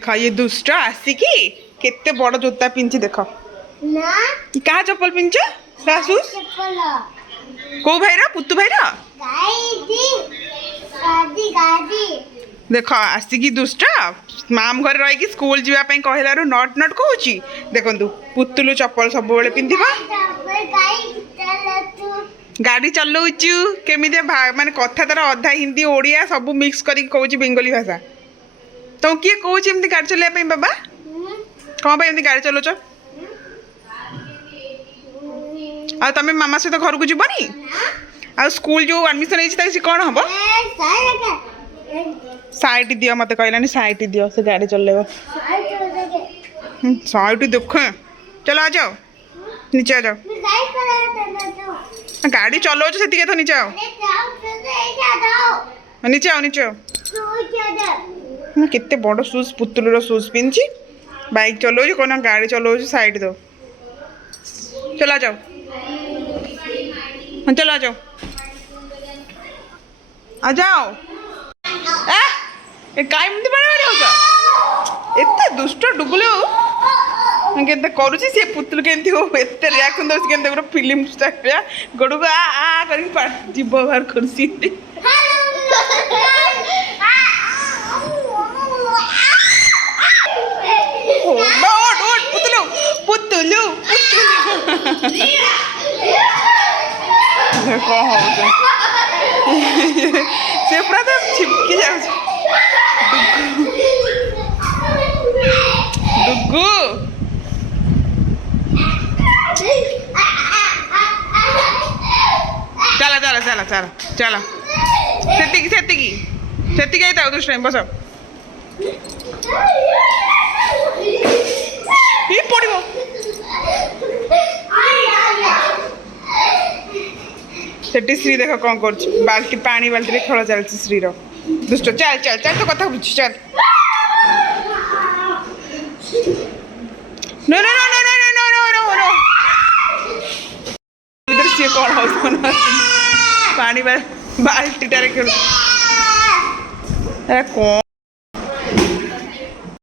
देख ये दुष्ट आसिकी केते बड़ जोता पिंची देख ना कहा चप्पल पिंच रासूस को भाईरा पुत्तु भाईरा देख आसिकी दुष्ट माम घर रही स्कूल जावाई कहलारू नट नट कहूँ देखु पुतुलु चप्पल सब बेले पिंधिबा गाड़ी चलाऊचु केमी माने कथा तार अधा हिंदी ओडिया सब मिक्स करके कहूँ बेंगली भाषा तो किए कहूँ एमती गाड़ी चलैया बाबा कौन भाई एमती गाड़ी चलाउच आ तमें मामा सहित घर को जीवनी आ स्कूल जो एडमिशन होती कौन हम साइट दियो मत कहलानी साइट दियो से गाड़ी चलेगा साइट देख चलो आ जाओ नीचे आ जाओ गाड़ी चलाओ से तो नीचे आओ नीचे आओ नीचे आओ केते बड़ शूज पुतुलर शूज पिंची बाइक चलाऊ कौन गाड़ी चलाऊ साइड दो चला जाओ हाँ चलो आ जाओ आ जाओ काई एते दुष्ट डुगुले केते करूची से पुतुल केमती हो एते रिएक्शन दउछ केमते पूरा फिल्म स्टाइल गोडू को आ करके जीव बाहर करसी पुतलू पुतलू कौन हो से पूरा तो छिपकी जाऊ डुगू चला चला चला चला चला सेतिकी आई था दुष्ट बस ये पड़ो सेठी श्री देख कौन कर बाल्टी पानी बाल्टी खेल चलती श्रीर दुष्ट चल चल चल तो कथा बुझ चल no no no no no no no no इधर से कौन हो पानी बाल्टी टारे खेल कौन